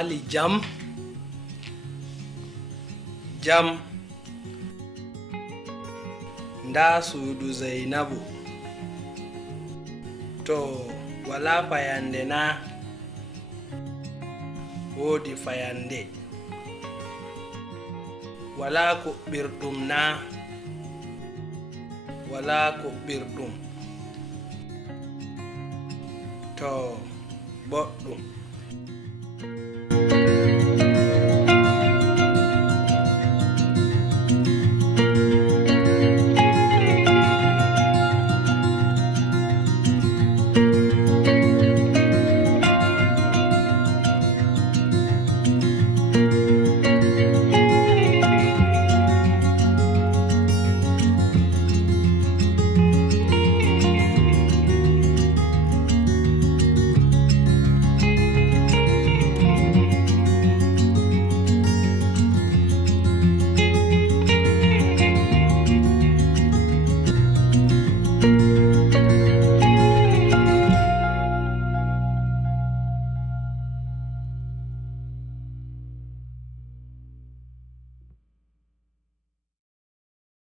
Ali jam jam nda suudu Zainabu to wala fayande na woodi fayande wala kuɓɓirɗum na wala kuɓɓirɗum to boɗɗum